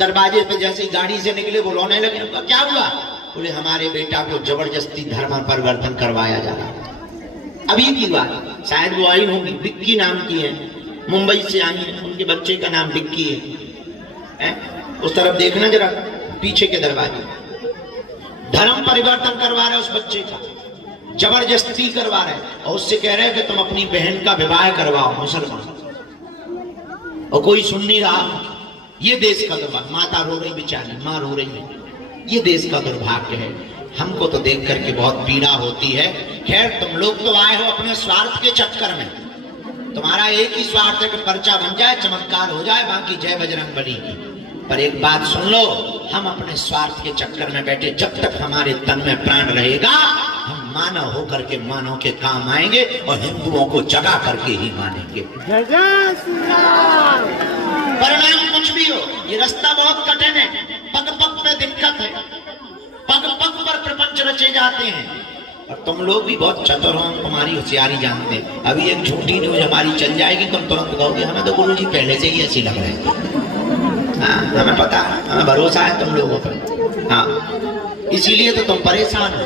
दरवाजे पे जैसे ही गाड़ी से निकले वो रोने लगे। क्या हुआ? बोले हमारे बेटा को जबरदस्ती धर्म परिवर्तन करवाया जा रहा है। अभी की बात, शायद वो आई होंगी, विक्की नाम की है, मुंबई से आई है, उनके बच्चे का नाम विक्की है? उस तरफ देखना जरा, पीछे के दरवाजे धर्म परिवर्तन करवा रहे उस बच्चे का, जबरदस्ती करवा रहे और उससे कह रहे हैं कि तुम अपनी बहन का विवाह करवाओ मुसलमान, और कोई सुन नहीं रहा। ये देश का दुर्भाग्य। माता रो रही बेचारी, माँ रो रही है। ये देश का दुर्भाग्य है। हमको तो देख करके बहुत पीड़ा होती है। खैर तुम लोग तो आए हो अपने स्वार्थ के चक्कर में, तुम्हारा एक ही स्वार्थ है कि पर्चा बन जाए, चमत्कार हो जाए, बाकी जय बजरंगबली की। पर एक बात सुन लो, हम अपने स्वार्थ के चक्कर में बैठे, जब तक हमारे तन में प्राण रहेगा हम मानव होकर के मानव के काम आएंगे और हिंदुओं को जगा करके ही मानेंगे। परिणाम कुछ भी हो, ये रास्ता बहुत कठिन है, पग पग पे दिक्कत है, पग पग पर प्रपंच रचे जाते हैं। और तुम लोग भी बहुत चतुर हो, तुम्हारी होशियारी जानते हैं। अभी एक झूठी न्यूज हमारी चल जाएगी, तुम तुरंत कहोगे हमें तो गुरुजी पहले से ही ऐसी लग रहे हैं। हाँ, हमें पता है, हमें भरोसा है तुम लोगों पर। हाँ, इसीलिए तो तुम परेशान हो।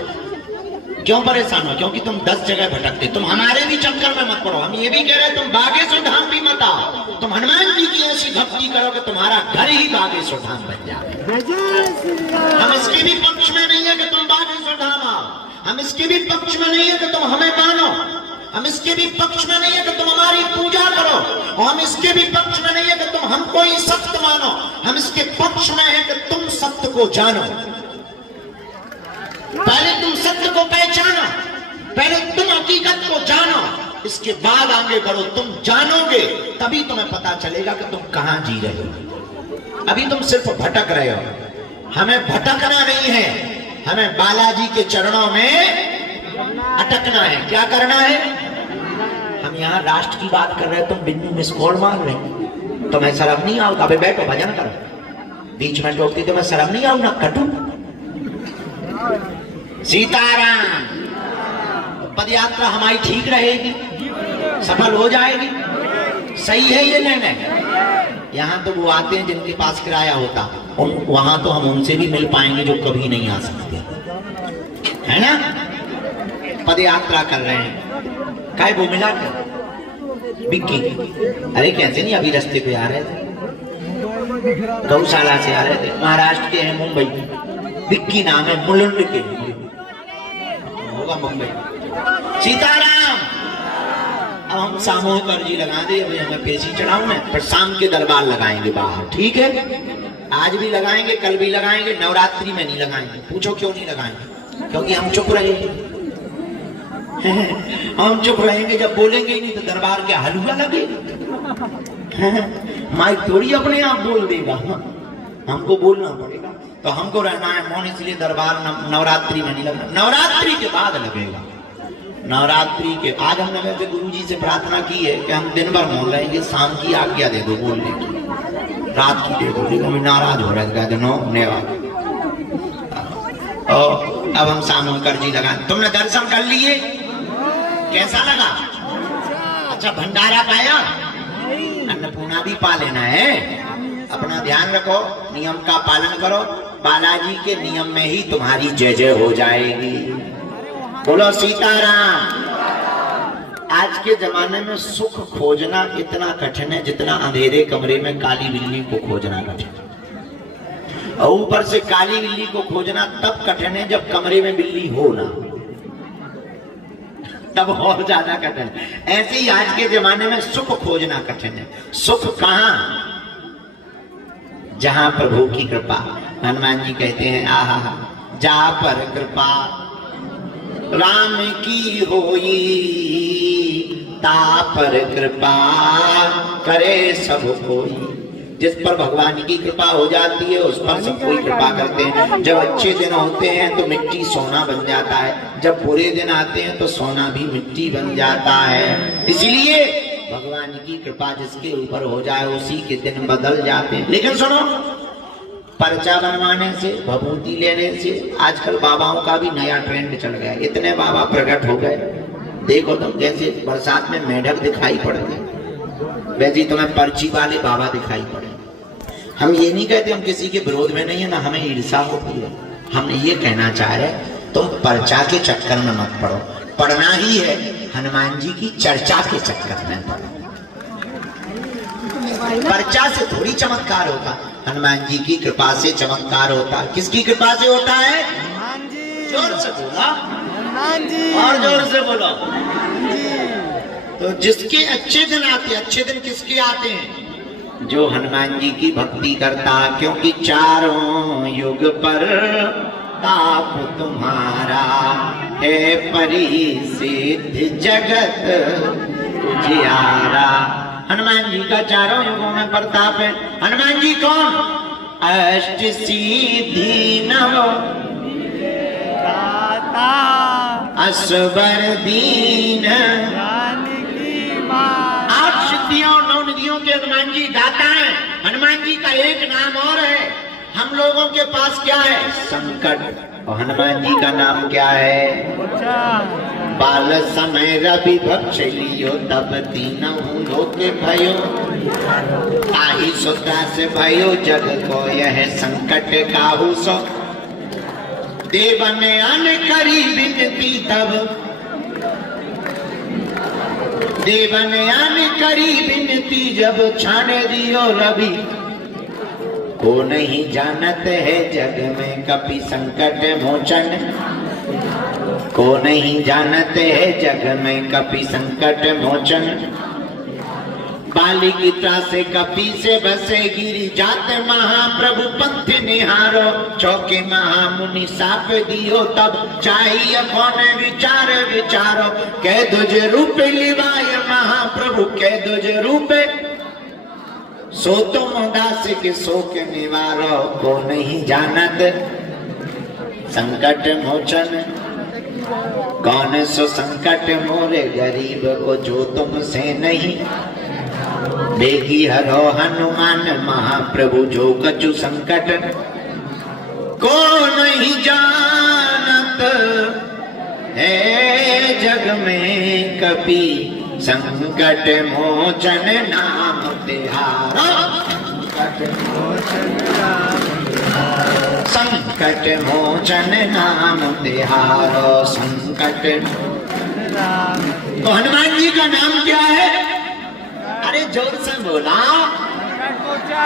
क्यों परेशान हो? क्योंकि तुम 10 जगह भटकते। तुम हमारे भी चक्कर में मत पड़ो। हम ये भी कह रहे हैं तुम बागेश्वर धाम भी मत आओ। तुम हनुमान जी की ऐसी भक्ति करो कि तुम्हारा घर ही बागेश्वर धाम बन जाए। हम इसके भी पक्ष में नहीं है कि तुम बागेश्वर धाम आओ, हम इसके भी पक्ष में नहीं है कि तुम हमें मानो, हम इसके भी पक्ष में नहीं है कि तुम हमारी पूजा करो, और हम इसके भी पक्ष में नहीं है कि तुम हमको ही सत्य मानो। हम इसके पक्ष में है कि तुम सत्य को जानो। पहले तुम सत्य को पहचानो, पहले तुम हकीकत को जानो, इसके बाद आगे बढ़ो। तुम जानोगे तभी तुम्हें पता चलेगा कि तुम कहां जी रहे हो। अभी तुम सिर्फ भटक रहे हो। हमें भटकना नहीं है, हमें बालाजी के चरणों में अटकना है। क्या करना है? हम यहाँ राष्ट्र की बात कर रहे हैं, तुम बिंदु मिस कॉल मार रहे हो। तुम्हें शर्म नहीं आओ? अबे बैठो, भजन करो। बीच में टोकती तुम्हें शर्म नहीं आओ? ना कटू। सीताराम। पद यात्रा हमारी ठीक रहेगी, सफल हो जाएगी। सही है ये निर्णय। यहाँ तो वो आते हैं जिनके पास किराया होता, वहां तो हम उनसे भी मिल पाएंगे जो कभी नहीं आ सकते, है ना? पद यात्रा कर रहे हैं। काय वो मिला क्या? विक्की। अरे कैसे नहीं, अभी रास्ते पे आ रहे थे, गौशाला से आ रहे थे, महाराष्ट्र के हैं, मुंबई। विक्की नाम है, मुलुंड के होगा मुंबई। सीताराम। अब हम सामूहिक अर्जी लगा दे, अभी हमें पेशी चढ़ाऊ में, पर शाम के दरबार लगाएंगे बाहर, ठीक है? आज भी लगाएंगे, कल भी लगाएंगे, नवरात्रि में नहीं लगाएंगे। पूछो क्यों नहीं लगाएंगे? क्योंकि हम चुप रहेंगे। हम चुप रहेंगे, जब बोलेंगे ही नहीं तो दरबार के हलवा लगेगा। माइक थोड़ी अपने आप बोल देगा, हमको बोलना पड़ेगा। तो हमको रहना है मौन, इसलिए दरबार नवरात्रि में नहीं लगना, नवरात्रि के बाद लगेगा। नवरात्रि के आज हमने वैसे गुरुजी से प्रार्थना की है कि हम दिन भर मौन रहेंगे, शाम की आज्ञा दे दो बोलने की, रात की दे दो। लेकिन नाराज हो रहे थे, नो नेवा। अब हम सामूहिक अर्जी लगाए। तुमने दर्शन कर लिए, कैसा लगा? अच्छा, भंडारा पाया? अन्नपूर्णा भी पा लेना है। अपना ध्यान रखो, नियम का पालन करो, बालाजी के नियम में ही तुम्हारी जय जय हो जाएगी। बोलो सीताराम। आज के जमाने में सुख खोजना इतना कठिन है जितना अंधेरे कमरे में काली बिल्ली को खोजना कठिन है। और ऊपर से काली बिल्ली को खोजना तब कठिन है जब कमरे में बिल्ली हो ना, तब और ज्यादा कठिन है। ऐसे ही आज के जमाने में सुख खोजना कठिन है। सुख कहां? जहां प्रभु की कृपा। हनुमान जी कहते हैं, आहा जा पर कृपा राम की होई, ता पर कृपा करे सब कोई। जिस पर भगवान की कृपा हो जाती है उस पर सब कोई कृपा करते हैं। जब अच्छे दिन होते हैं तो मिट्टी सोना बन जाता है, जब बुरे दिन आते हैं तो सोना भी मिट्टी बन जाता है। इसलिए भगवान की कृपा जिसके ऊपर हो जाए उसी के दिन बदल जाते हैं। लेकिन सुनो, पर्चा बनवाने से, भभूति लेने से आजकल बाबाओं का भी नया ट्रेंड चल गया। इतने बाबा प्रकट हो गए, देखो तुम जैसे बरसात में मेढक दिखाई पड़ते, वैसे तुम्हें पर्ची वाले बाबा दिखाई पड़े। हम ये नहीं कहते हम किसी के विरोध में नहीं है, ना हमें ईर्ष्या होती है। हम ये कहना चाह रहे तुम पर्चा के चक्कर में मत पड़ो, पढ़ना ही है हनुमान जी की चर्चा के चक्कर में पड़ो। पर्चा से थोड़ी चमत्कार होता, हनुमान जी की कृपा से चमत्कार होता। किसकी कृपा से होता है? हनुमान जी। जोर से बोला, हनुमान जी। और जोर से बोलो। तो जिसके अच्छे दिन आते, अच्छे दिन किसके आते हैं? जो हनुमान जी की भक्ति करता, क्योंकि चारों युग पर ताप तुम्हारा है, परिसिद्ध जगत उजियारा। हनुमान जी का चारों युगों में प्रताप है। हनुमान जी कौन? अष्ट सिद्धि नव असबर दीन, 8 सिद्धियों 9 निधियों के हनुमान जी दाता हैं। हनुमान जी का एक नाम और है। हम लोगों के पास क्या है? संकट। और हनुमान जी का नाम क्या है? बाल समय रवि भक्ष लियो, तब तीनों लोक भयो, ताहि सुता से भयो, जग को यह संकट काहू सो। देवन अन करी विनती तब, देवन अन करी विनती जब, छाने दियो रवि को नहीं जानत है जग में कपि संकट मोचन, को नहीं जानत है जग में कपि संकट मोचन। बालिका से कपि से बसे गिरी जात, महाप्रभु पंथ निहारो, चौके महामुनि साप दियो तब, चाहिए कौन विचार विचारो, कह दुज रूप लिवाय महाप्रभु, कह दुज रूप सो तुम दास के शोक निवारो, को नहीं जानत संकट मोचन। कौन सो संकट मोरे गरीब को, जो तुमसे नहीं बेगी हरो हनुमान महाप्रभु, जो कछु संकट को नहीं जानत है जग में कपि संकट मोचन नाम तिहारो। संकट मोचन नाम तिहारो, संकट। तो हनुमान जी का नाम क्या है? अरे जोर से बोला।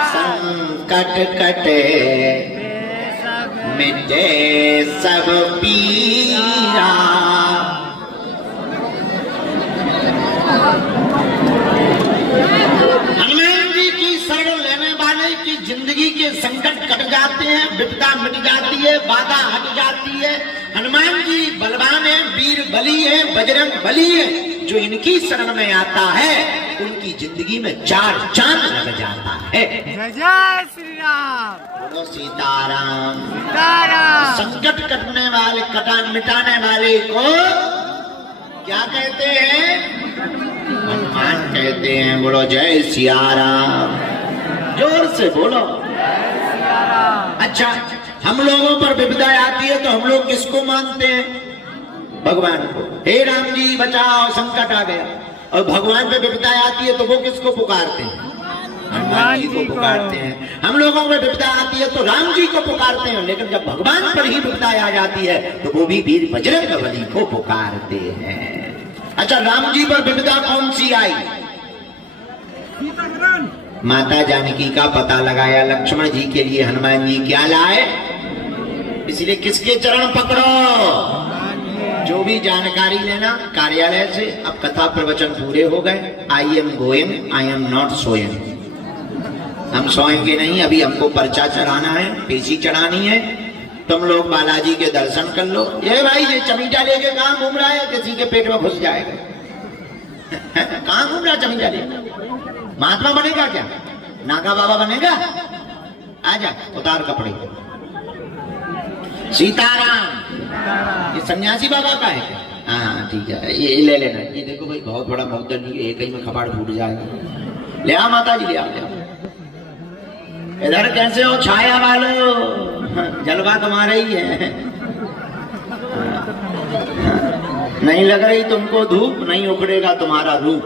संकट कटे मिटे सब पीरा, हनुमान जी की शरण लेने वाले की जिंदगी के संकट कट जाते हैं, विपदा मिट जाती है, बाधा हट जाती है। हनुमान जी बलवान है, वीर बली है, बजरंग बली है। जो इनकी शरण में आता है उनकी जिंदगी में 4 चांद लग जाता है। जय जय श्री राम, बोलो सीताराम। सीताराम। संकट कटने वाले, मिटाने वाले को क्या कहते हैं? हनुमान कहते हैं। बोलो जय सिया राम, जोर से बोलो। अच्छा, हम लोगों पर विपदा आती है तो हम लोग किसको मानते हैं? भगवान को। हे राम जी बचाओ, संकट आ गया। और भगवान पे विपदा आती है तो वो किसको पुकारते हैं? हनुमान जी को पुकारते हैं। हम लोगों में विपदा आती है तो राम जी को पुकारते हैं, लेकिन जब भगवान पर ही विपदा आ जाती है तो वो भी वीर बजरंग बली को पुकारते हैं। अच्छा, राम जी पर विपदा कौन सी आई? माता जानकी का पता लगाया। लक्ष्मण जी के लिए हनुमान जी क्या लाए? इसलिए किसके चरण पकड़ो? जो भी जानकारी लेना कार्यालय से। अब कथा प्रवचन पूरे हो गए। I am going, I am not sowing. हम सोएंगे नहीं, अभी हमको पर्चा चढ़ाना है, पेशी चढ़ानी है। तुम लोग बालाजी के दर्शन कर लो। ये भाई ये चमीटा लेके कहाँ घूम रहा है? किसी के पेट में घुस जाएगा। कहाँ घूम रहा चमीटा लेके? महात्मा बनेगा क्या? नागा बाबा बनेगा? आजा, उतार कपड़े। सीताराम। ये सन्यासी बाबा का है क्या? हाँ ठीक है, ये ले लेना। ये देखो भाई, बहुत बड़ा मुद्दन नहीं है, एक ही में कपाड़ फूट जाएगा। ले आओ माता जी, ले आओ, ले आओ। इधर कैसे हो छाया वालों? जलवा तुम्हारा ही है। नहीं लग रही तुमको धूप, नहीं उखड़ेगा तुम्हारा रूप।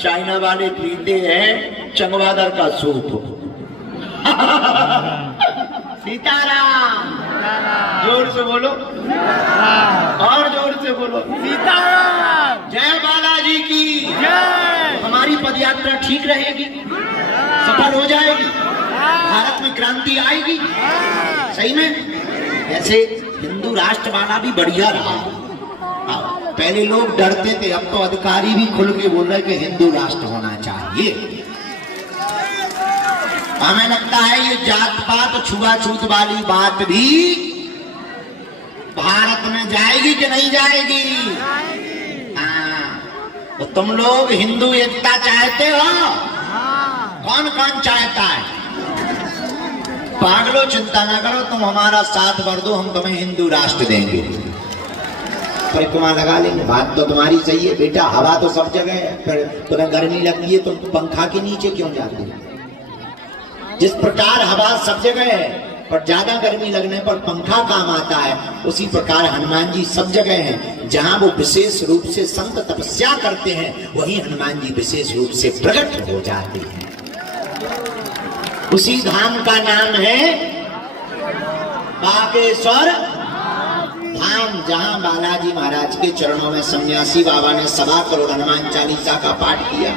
चाइना वाले पीते हैं चमगादड़ का सूप। सीताराम। जोर से बोलो और जोर से बोलो। सीताराम। जय बालाजी की जय। हमारी पदयात्रा ठीक रहेगी, सफल हो जाएगी, भारत में क्रांति आएगी। सही में ऐसे हिंदू राष्ट्र वाला भी बढ़िया रहा। पहले लोग डरते थे, अब तो अधिकारी भी खुल के बोल रहे कि हिंदू राष्ट्र होना चाहिए। हमें लगता है ये जात पात छुआछूत वाली बात भी भारत में जाएगी कि नहीं जाएगी? हाँ, तो तुम लोग हिंदू एकता चाहते हो? कौन कौन चाहता है? पागलो चिंता ना करो, तुम हमारा साथ भर दो, हम तुम्हें हिंदू राष्ट्र देंगे। परिक्रमा लगा लेंगे। बात तो तुम्हारी सही है बेटा, हवा तो सब जगह है, फिर तुम्हें गर्मी लगती है तुम पंखा के नीचे क्यों जाते हो? जिस प्रकार हवा सब जगह है पर ज्यादा गर्मी लगने पर पंखा काम आता है, उसी प्रकार हनुमान जी सब जगह हैं। जहां वो विशेष रूप से संत तपस्या करते हैं, वहीं हनुमान जी विशेष रूप से प्रकट हो जाते हैं। उसी धाम का नाम है बागेश्वर धाम, जहां बालाजी महाराज के चरणों में सन्यासी बाबा ने 1.25 करोड़ हनुमान चालीसा का पाठ किया।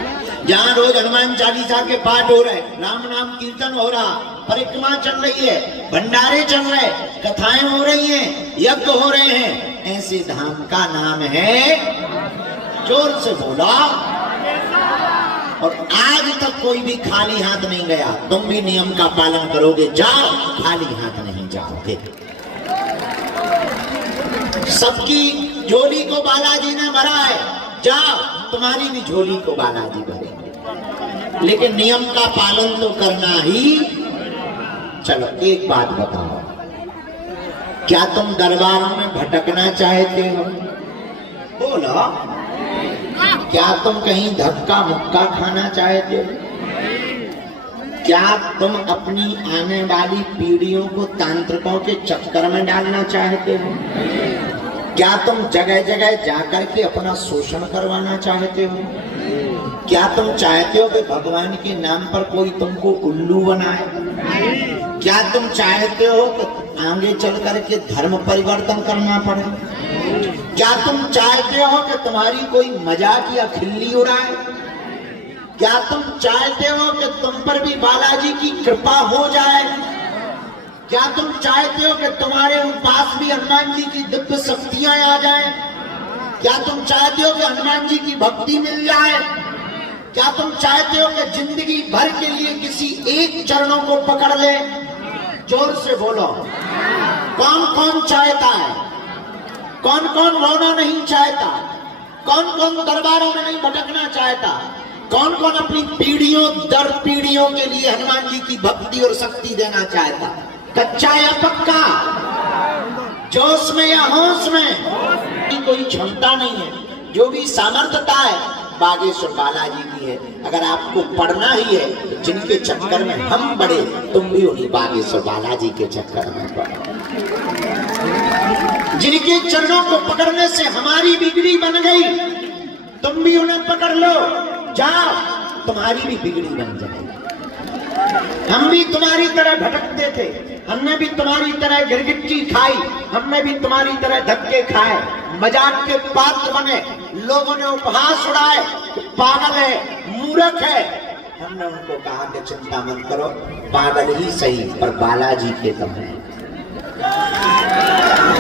जहां रोज हनुमान चालीसा के पाठ हो रहे, राम नाम कीर्तन हो रहा, परिक्रमा चल रही है, भंडारे चल रहे, कथाएं हो रही हैं, यज्ञ हो रहे हैं, ऐसे धाम का नाम है, जोर से बोला। और आज तक कोई भी खाली हाथ नहीं गया। तुम भी नियम का पालन करोगे, जाओ, खाली हाथ नहीं जाओगे। सबकी झोली को बालाजी ने भरा है, जाओ, तुम्हारी भी झोली को बालाजी भरेंगे। लेकिन नियम का पालन तो करना ही। चलो एक बात बताओ, क्या तुम दरबारों में भटकना चाहते हो? बोलो। क्या तुम कहीं धक्का मुक्का खाना चाहते हो? क्या तुम अपनी आने वाली पीढ़ियों को तांत्रिकों के चक्कर में डालना चाहते हो? क्या तुम जगह जगह जाकर के अपना शोषण करवाना चाहते हो? क्या तुम चाहते हो कि भगवान के नाम पर कोई तुमको उल्लू बनाए? क्या तुम चाहते हो कि आगे चल करके धर्म परिवर्तन करना पड़े? क्या तुम चाहते हो कि तुम्हारी कोई मजाक या खिल्ली उड़ाए? क्या तुम चाहते हो कि तुम पर भी बालाजी की कृपा हो जाए? क्या तुम चाहते हो कि तुम्हारे पास भी हनुमान जी की दिव्य शक्तियां आ जाएं? क्या तुम चाहते हो कि हनुमान जी की भक्ति मिल जाए? क्या तुम चाहते हो कि जिंदगी भर के लिए किसी एक चरणों को पकड़ ले? जोर से बोलो। कौन कौन चाहता है? कौन कौन रोना नहीं चाहता? कौन कौन दरबारों में नहीं भटकना चाहता? कौन कौन अपनी पीढ़ियों दर पीढ़ियों के लिए हनुमान जी की भक्ति और शक्ति देना चाहता? कच्चा या पक्का? जोश में या होश में? कोई क्षमता नहीं है, जो भी सामर्थ्यता है बागेश्वर बालाजी की है। अगर आपको पढ़ना ही है तो जिनके चक्कर में हम पढ़े, तुम भी उन्हीं बागेश्वर बालाजी के चक्कर में पढ़ो। जिनके चरणों को पकड़ने से हमारी बिगड़ी बन गई, तुम भी उन्हें पकड़ लो, जाओ, तुम्हारी भी बिगड़ी बन जाएगी। हम भी तुम्हारी तरह भटकते थे, हमने भी तुम्हारी तरह गिरगिट्टी खाई, हमने भी तुम्हारी तरह धक्के खाए, मजाक के पात्र बने, लोगों ने उपहास उड़ाए, पागल है, मूर्ख है। हमने उनको कहा कि चिंता मत करो, पागल ही सही पर बालाजी के तुम हैं।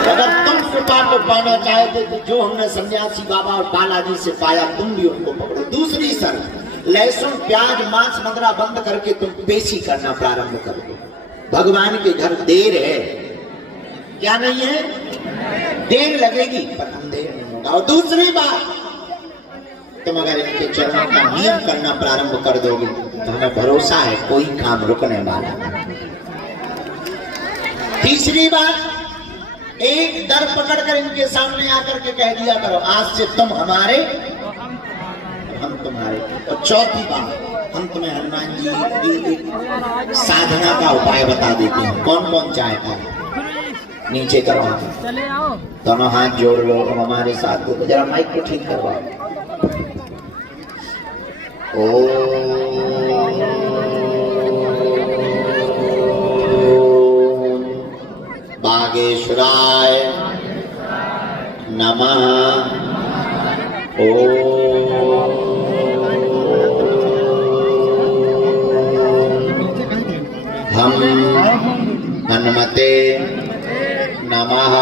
अगर तुम कृपा को पाना चाहते तो जो हमने सन्यासी बाबा और बालाजी से पाया, तुम भी उनको पकड़ो। दूसरी शर्त, लहसुन प्याज मांस मदिरा बंद करके तुम पेशी करना प्रारंभ कर दो। भगवान के घर देर है, क्या नहीं है? देर लगेगी पर हम देर नहीं होगा। और दूसरी बात, तुम अगर इनके चरणों का नियम करना प्रारंभ कर दोगे तो हमें भरोसा है कोई काम रुकने वाला नहीं। तीसरी बात, एक दर पकड़कर इनके सामने आकर के कह दिया करो, आज से तुम हमारे, हम तुम्हारे। और चौथी बात, हम तुम्हें हनुमान जी की एक साधना का उपाय बता देते हैं। कौन कौन चाहता है? नीचे करो, दोनों हाथ जोड़ लो, तुम हमारे साथ हो। तो जरा माइक को ठीक करवाओ। बागेश्वराय नमः। ओम हम हनुमते नमः।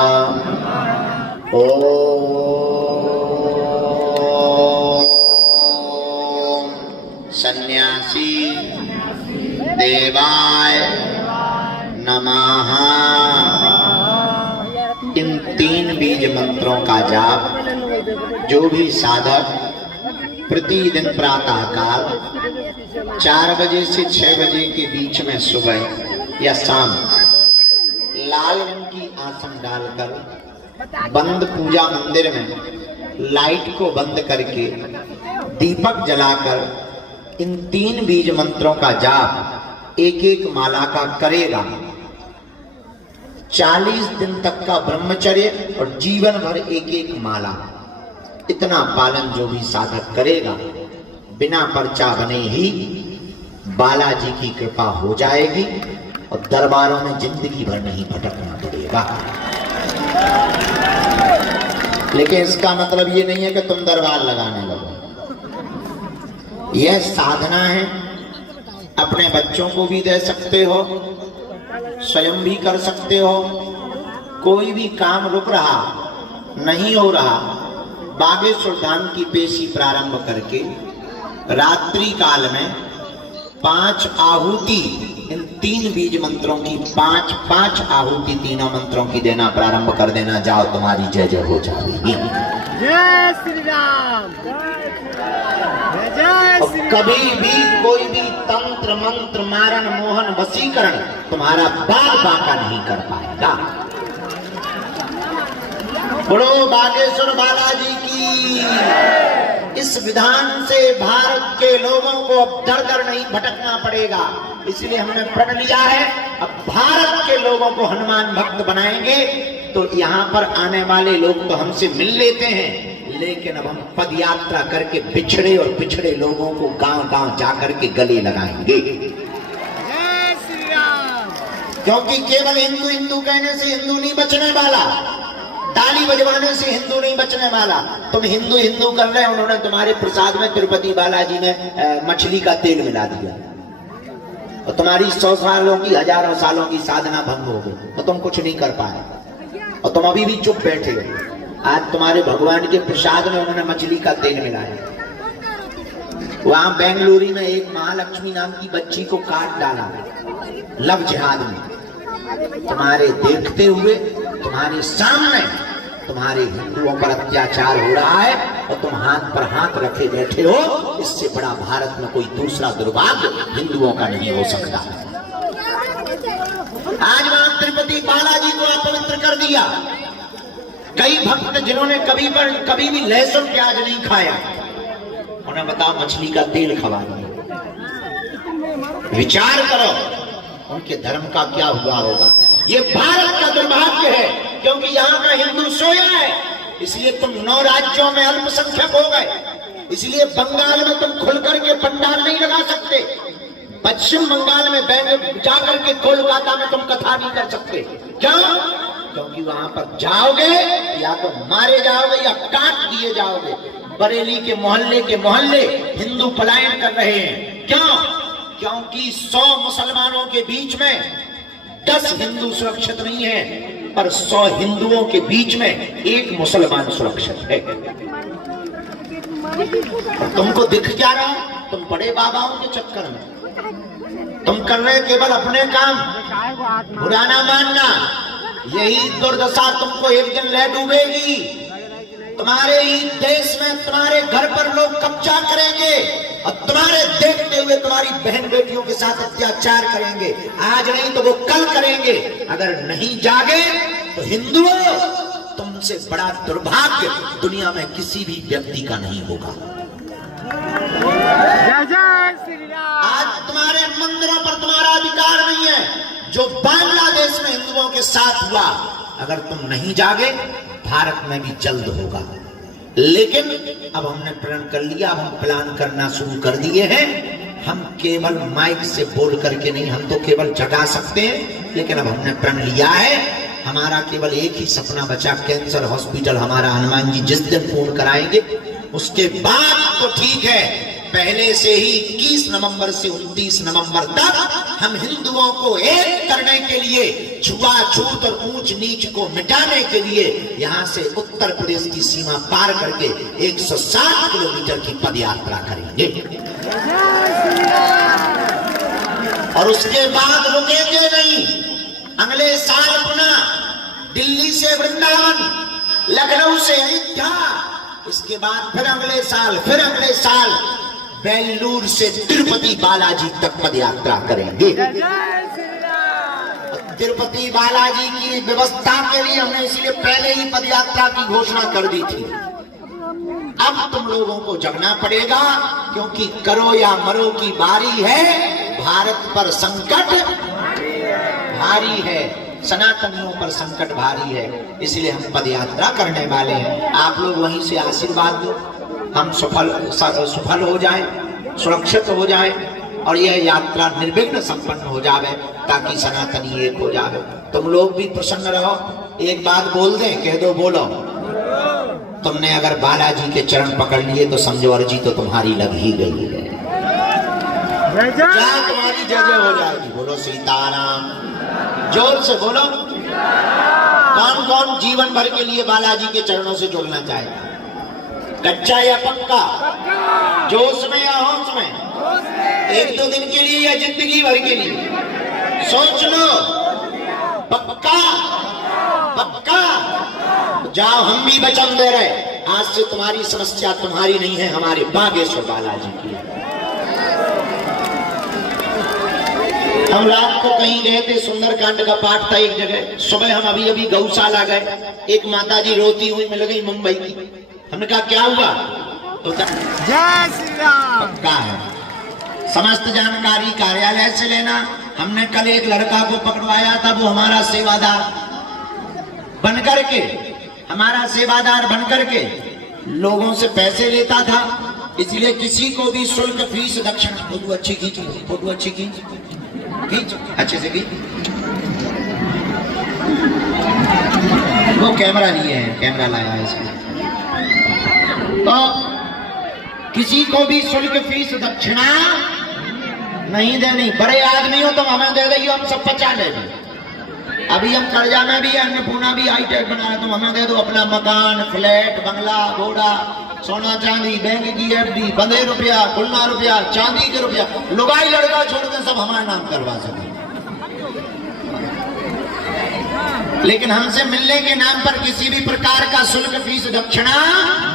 ओम सन्यासी देवाय नमः। इन 3 बीज मंत्रों का जाप जो भी साधक प्रतिदिन प्रातः काल 4 बजे से 6 बजे के बीच में सुबह या शाम लाल रंग की आसन डालकर बंद पूजा मंदिर में लाइट को बंद करके दीपक जलाकर इन 3 बीज मंत्रों का जाप एक एक माला का करेगा, 40 दिन तक का ब्रह्मचर्य और जीवन भर एक एक माला, इतना पालन जो भी साधक करेगा बिना पर्चा बने ही बालाजी की कृपा हो जाएगी और दरबारों में जिंदगी भर नहीं भटकना पड़ेगा। लेकिन इसका मतलब ये नहीं है कि तुम दरबार लगाने लगो। यह साधना है, अपने बच्चों को भी दे सकते हो, स्वयं भी कर सकते हो। कोई भी काम रुक रहा नहीं हो रहा, बागेश्वर धाम की पेशी प्रारंभ करके रात्रि काल में 5 आहुति इन 3 बीज मंत्रों की 5 आहुति तीनों मंत्रों की देना प्रारंभ कर देना। जाओ, तुम्हारी जय जय हो जाएगी। जय श्री राम। कभी भी कोई भी तंत्र मंत्र मारण मोहन वशीकरण तुम्हारा बाल बांका नहीं कर पाएगा। बोलो बागेश्वर बालाजी की। इस विधान से भारत के लोगों को अब दर दर नहीं भटकना पड़ेगा। इसलिए हमने प्रण लिया है, अब भारत के लोगों को हनुमान भक्त बनाएंगे। तो यहाँ पर आने वाले लोग तो हमसे मिल लेते हैं, लेकिन अब हम पद यात्रा करके बिछड़े और पिछड़े लोगों को गांव-गांव जाकर के गले लगाएंगे। जय श्री राम। क्योंकि केवल हिंदू हिंदू कहने से हिंदू नहीं बचने वाला, ताली बजवाने से हिंदू नहीं बचने वाला। तुम हिंदू हिंदू कर रहे, उन्होंने तुम्हारे प्रसाद में तिरुपति बालाजी ने मछली का तेल मिला दिया और तुम्हारी 100 सालों की 1000 सालों की साधना भंग हो गई तो तुम कुछ नहीं कर पाए और तुम अभी भी चुप बैठे हो। आज तुम्हारे भगवान के प्रसाद में उन्होंने मछली का तेल मिलाया। वहां बेंगलुरु में एक महालक्ष्मी नाम की बच्ची को काट डाला लव जिहाद में। तुम्हारे देखते हुए तुम्हारे सामने तुम्हारे हिंदुओं पर अत्याचार हो रहा है और तुम हाथ पर हाथ रखे बैठे हो। इससे बड़ा भारत में कोई दूसरा दुर्भाग्य हिंदुओं का नहीं हो सकता। आज वहां तिरुपति बालाजी को अपवित्र कर दिया। कई भक्त जिन्होंने कभी भी लहसुन प्याज नहीं खाया, उन्हें बताओ मछली का तेल खवा दिया। विचार करो उनके धर्म का क्या हुआ होगा। ये भारत का दुर्भाग्य है, क्योंकि यहाँ का हिंदू सोया है। इसलिए तुम 9 राज्यों में अल्पसंख्यक हो गए। इसलिए बंगाल में तुम खुल करके पंडाल नहीं लगा सकते, पश्चिम बंगाल में जाकर के कोलकाता में तुम कथा नहीं कर सकते। क्यों? क्योंकि वहां पर जाओगे या तो मारे जाओगे या काट दिए जाओगे। बरेली के मोहल्ले हिंदू पलायन कर रहे हैं। क्यों? क्योंकि 100 मुसलमानों के बीच में 10 हिंदू सुरक्षित नहीं है, पर 100 हिंदुओं के बीच में 1 मुसलमान सुरक्षित है। और तुमको दिख क्या रहा? तुम बड़े बाबाओं के चक्कर में तुम कर रहे केवल अपने काम। बुरा ना मानना, यही दुर्दशा तुमको एक दिन ले डूबेगी। तुम्हारे ही देश में तुम्हारे घर पर लोग कब्जा करेंगे और तुम्हारे देखते हुए तुम्हारी बहन बेटियों के साथ अत्याचार करेंगे। आज नहीं तो वो कल करेंगे। अगर नहीं जागे तो हिंदुओं, तुमसे बड़ा दुर्भाग्य दुनिया में किसी भी व्यक्ति का नहीं होगा। जय जय श्री राम। आज तुम्हारे मंदिरों पर तुम्हारा अधिकार नहीं है। जो बांग्लादेश में हिंदुओं के साथ हुआ, अगर तुम नहीं जागे भारत में भी जल्द होगा। लेकिन अब हमने प्रण कर लिया, अब हम प्लान करना शुरू कर दिए हैं। हम केवल माइक से बोल करके नहीं, हम तो केवल जगा सकते हैं, लेकिन अब हमने प्रण लिया है। हमारा केवल एक ही सपना बचा, कैंसर हॉस्पिटल हमारा हनुमान जी जिस दिन पूर्ण कराएंगे, उसके बाद तो ठीक है, पहले से ही 21 नवंबर से 29 नवंबर तक हम हिंदुओं को एक करने के लिए, छुआछूत और ऊंच नीच को मिटाने के लिए यहां से उत्तर प्रदेश की सीमा पार करके 160 किलोमीटर की पद यात्रा करेंगे और उसके बाद रुकेंगे नहीं। अगले साल पुनः दिल्ली से वृंदावन, लखनऊ से अयोध्या, इसके बाद फिर अगले साल बेंगलुरु से तिरुपति बालाजी तक पद यात्रा करेंगे। तिरुपति बालाजी की व्यवस्था के लिए हमने इसलिए पहले ही पद यात्रा की घोषणा कर दी थी। अब तुम लोगों को जगना पड़ेगा, क्योंकि करो या मरो की बारी है। भारत पर संकट भारी है, सनातनियों पर संकट भारी है, इसलिए हम पद यात्रा करने वाले हैं। आप लोग वहीं से आशीर्वाद दो, हम सफल हो जाएं, सुरक्षित हो जाएं और यह यात्रा निर्विघ्न संपन्न हो जावे, ताकि सनातनी एक हो जावे। तुम लोग भी प्रसन्न रहो। एक बात बोल दें, कह दो, बोलो। तुमने अगर बालाजी के चरण पकड़ लिए तो समझो अर्जी तो तुम्हारी लग ही गई है, जहाँ तुम्हारी जय जय हो जाएगी। बोलो सीताराम, जोर से बोलो। कौन कौन जीवन भर के लिए बालाजी के चरणों से जुड़ना चाहेगा? कच्चा या पक्का? जोश में या होश में? एक दो दिन के लिए या जिंदगी भर के लिए? सोच लो। पक्का? पक्का? जाओ, हम भी वचन दे रहे, आज से तुम्हारी समस्या तुम्हारी नहीं है, हमारे बागेश्वर बालाजी की है। हम रात को कहीं गए थे, सुंदरकांड का पाठ था एक जगह। सुबह हम अभी गौशाला गए, एक माताजी रोती हुई मिल गई मुंबई की। हमने कहा क्या हुआ? तो जय श्री राम। पक्का है, समस्त जानकारी कार्यालय से लेना। हमने कल एक लड़का को पकड़वाया था, वो हमारा सेवादार बनकर के, लोगों से पैसे लेता था, इसलिए किसी को भी शुल्क, फीस, दक्षिणा। फोटो अच्छी खींच, अच्छे से खींच। वो कैमरा लिए है, कैमरा लाया है इसमें। तो किसी को भी शुल्क, फीस, दक्षिणा नहीं देनी। बड़े आदमी हो तो हमें दे देगी, हम सब बचा लेंगे। अभी हम कर्जा में भी, अन्नपूर्णा भी हाईटेक बना रहे, तुम हमें दे दो अपना मकान, फ्लैट, बंगला, घोड़ा, सोना चांदी, बैंक की एफडी, बंधे रुपया, खुलना रुपया, चांदी के रुपया, लुगाई लड़का छोड़ के सब हमारे नाम करवा सके। लेकिन हमसे मिलने के नाम पर किसी भी प्रकार का शुल्क, फीस, दक्षिणा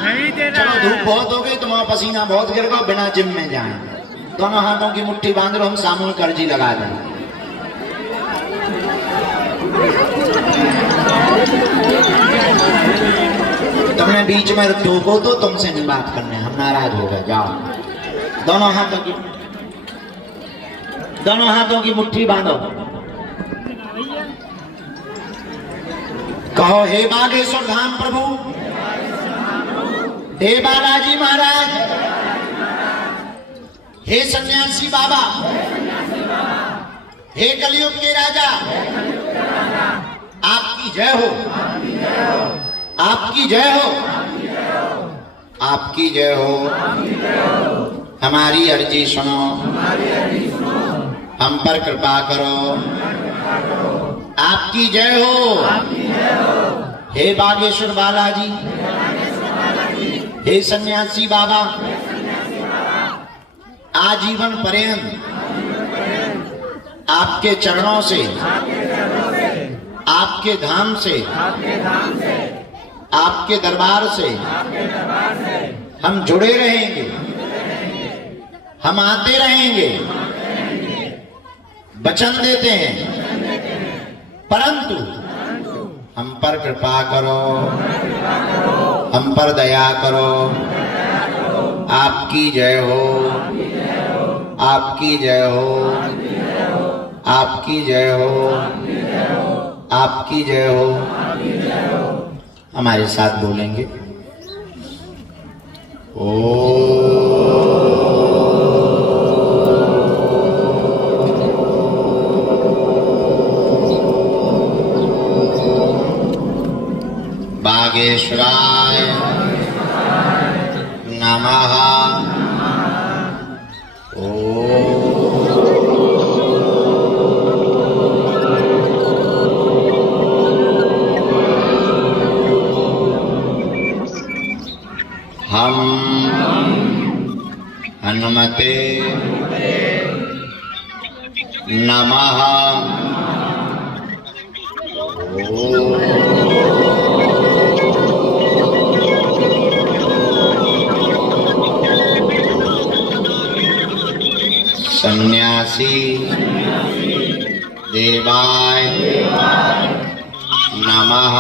नहीं देना। चलो धूप बहुत हो गई, तुम्हारा पसीना बहुत गिर गया, बिना जिम में जाए, दोनों हाथों की मुट्ठी बांध लो, हम सामूहिक अर्जी लगा दें। तुमने बीच में टोको तो तुमसे नहीं बात करने, हम नाराज हो गए। जाओ, दोनों हाथों की मुट्ठी बांधो, कहो हे बागेश्वर धाम प्रभु, हे बालाजी महाराज, हे सन्यासी बाबा, हे कलयुग के राजा, आपकी जय हो, आपकी जय हो, आपकी जय हो। हमारी अर्जी सुनो, हम पर कृपा करो, आपकी जय हो। हे बागेश्वर बालाजी, हे सन्यासी बाबा, आजीवन पर्यंत आपके चरणों से, आपके धाम से, आपके दरबार से हम जुड़े रहेंगे, हम आते रहेंगे, वचन देते हैं। परंतु हम पर कृपा करो, हम पर दया करो। आपकी जय हो, आपकी जय हो, आपकी जय हो, आपकी जय हो। हमारे साथ बोलेंगे, बागेश्वराय नमः। हम हनुमते नमः। सन्यासी देवाय नमः।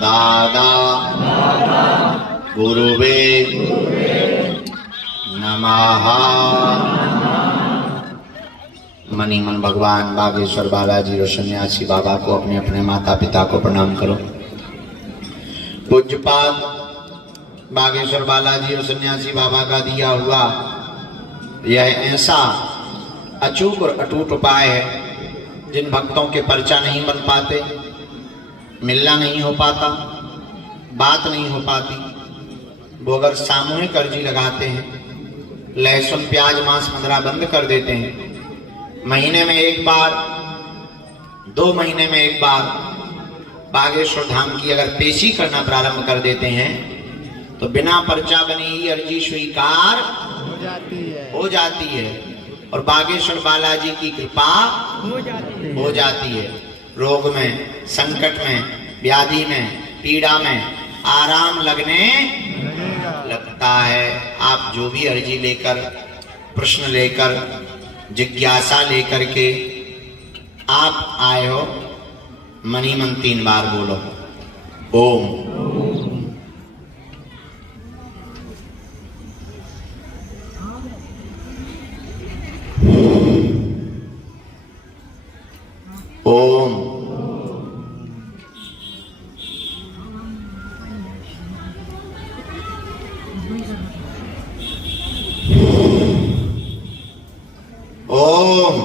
दादा गुरुवे नमः। मणिमन भगवान बागेश्वर बालाजी और सन्यासी बाबा को अपने अपने माता पिता को प्रणाम करो। पूज्यपाद बागेश्वर बालाजी और सन्यासी बाबा का दिया हुआ यह ऐसा अचूक और अटूट उपाय है जिन भक्तों के पर्चा नहीं बन पाते, मिलना नहीं हो पाता, बात नहीं हो पाती, वो अगर सामूहिक अर्जी लगाते हैं, लहसुन प्याज मांस मदिरा बंद कर देते हैं, महीने में एक बार 2 महीने में एक बार बागेश्वर धाम की अगर पेशी करना प्रारंभ कर देते हैं तो बिना पर्चा बनी ही अर्जी स्वीकार हो जाती है और बागेश्वर बालाजी की कृपा हो जाती है। रोग में, संकट में, व्याधि में, पीड़ा में आराम लगने लगता है। आप जो भी अर्जी लेकर, प्रश्न लेकर, जिज्ञासा लेकर के आप आए हो, मनी मन 3 बार बोलो ओम। ओम। ओम।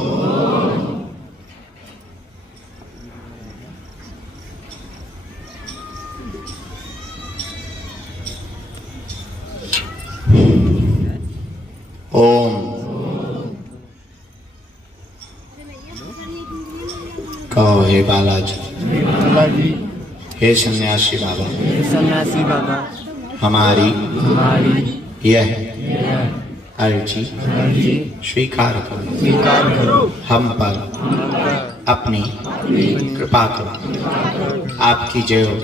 ओम। कहो हे बालाजी, हे सन्यासी बाबा, हमारी यह अर्जी स्वीकार करो, हम पर अपनी कृपा करो। आपकी जय हो,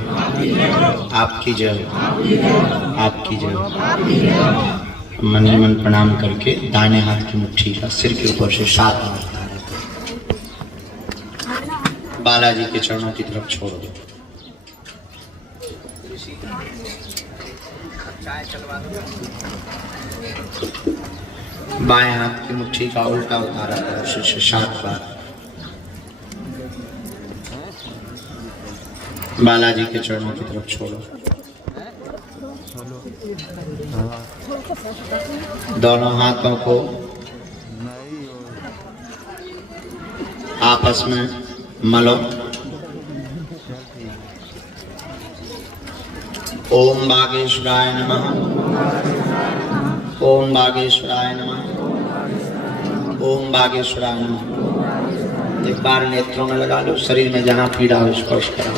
आपकी जय हो, आपकी जय हो। मन ही मन प्रणाम करके दाहिने हाथ की मुट्ठी का सिर के ऊपर से 7 बार बालाजी के चरणों की तरफ छोड़ दो। बाएं हाथ की मुट्ठी का उल्टा उतारा करो, सिर से 7 बार बालाजी के चरणों की तरफ छोड़ो। दोनों हाथों को आपस में मलो। ओम बागेश्वराय नमः, ओम बागेश्वराय नमः, ओम बागेश्वराय नमः। एक बार नेत्रों में लगा लो, शरीर में जहां पीड़ा हो स्पर्श करो।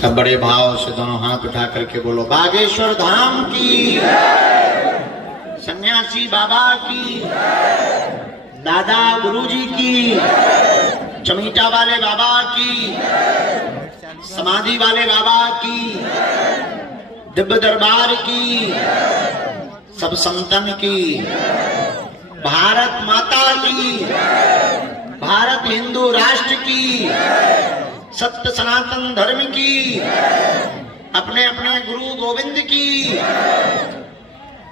अब बड़े भाव से दोनों हाथ उठा करके बोलो बागेश्वर धाम की, सन्यासी बाबा की, दादा गुरुजी की, चमीटा वाले बाबा की, समाधि वाले बाबा की, दिव्य दरबार की, सब संतन की, भारत माता की, भारत हिंदू राष्ट्र की, सत्य सनातन धर्म की, अपने अपने गुरु गोविंद की,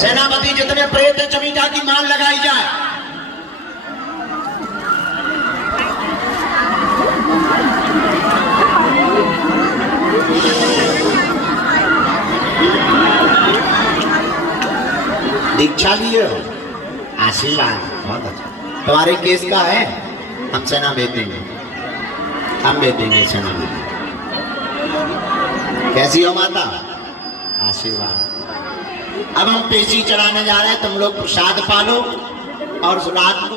सेनापति जितने प्रेत हैं चमीटा की माल लगाई जाए। दीक्षा लिए हो, आशीर्वाद बहुत अच्छा। तुम्हारे केस का है, हम सेना भेज देंगे, हम भेज देंगे सेना में। कैसी हो माता? आशीर्वाद। अब हम पेशी चढ़ाने जा रहे हैं, तुम लोग प्रसाद पालो और रात को